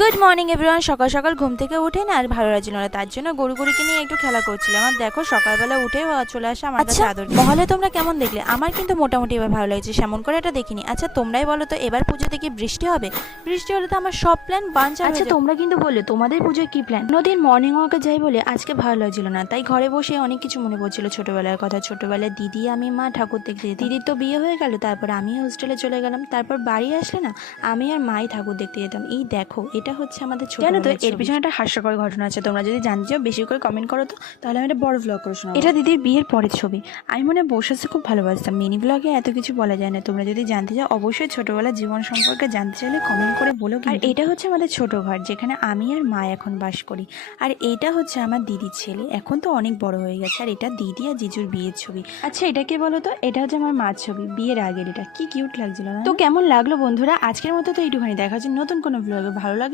Good morning everyone. সকাল সকাল ঘুম থেকে উঠে না আর ভালো লাগছিল না, তার জন্য গরুকে নিয়ে একটু খেলা করছিলাম। আর দেখো সকালবেলা উঠে চলে আসে আমার কাছে আদর। মহলে তোমরা কেমন দেখলে? আমার কিন্তু মোটামুটি এবার ভালো লাগছে, সেমন করে এটা দেখিনি। আচ্ছা তোমরাই বলো তো, এবার পুজোতে কি বৃষ্টি হবে? বৃষ্টি হলে তো আমার সব প্ল্যান বানচাল। আচ্ছা তোমরা কিন্তু বললে তোমাদের পুজোয় কি প্ল্যান? অন্যদিন মর্নিং ওয়াকে যাই বলে আজকে ভালো লাগছিল না, তাই ঘরে বসে অনেক কিছু মনে পড়ছিল ছোটবেলার কথা। ছোটবেলায় দিদি আমি মা ঠাকুর দেখতে যেতাম। দিদির তো বিয়ে হয়ে গেল, তারপর আমি হোস্টেলে চলে গেলাম। তারপর বাড়ি আসলে না আমি আর মাই ঠাকুর দেখতে যেতাম। এই দেখো এটা হচ্ছে আমাদের ছোট। জানো তো এর পিছনে একটা হাস্যকর ঘটনা আছে, তোমরা যদি জানতে চাও বেশি করে কমেন্ট করো তো, তাহলে আমি একটা বড় ব্লগ করে শোনাবো। এটা দিদির বিয়ের পরের ছবি। আমি মনে বসে খুব ভালোবাসতাম। মিনি ব্লগে এত কিছু বলা যায় না, তোমরা যদি জানতে চাও অবশ্যই ছোটবেলার জীবন সম্পর্কে জানতে চাইলে কমেন্ট করে বলো। আর এটা হচ্ছে আমাদের ছোট ঘর, যেখানে আমি আর মা এখন বাস করি। আর এইটা হচ্ছে আমার দিদির ছেলে, এখন তো অনেক বড় হয়ে গেছে। আর এটা দিদি আর জিজুর বিয়ের ছবি। আচ্ছা এটা কে বলো তো? এটা হচ্ছে আমার মার ছবি বিয়ের আগের। এটা কি কিউট লাগছিল না? তো কেমন লাগলো বন্ধুরা? আজকের মতো তো এইটুখানি, দেখা হচ্ছে নতুন কোনো ব্লগে। ভালো লাগলো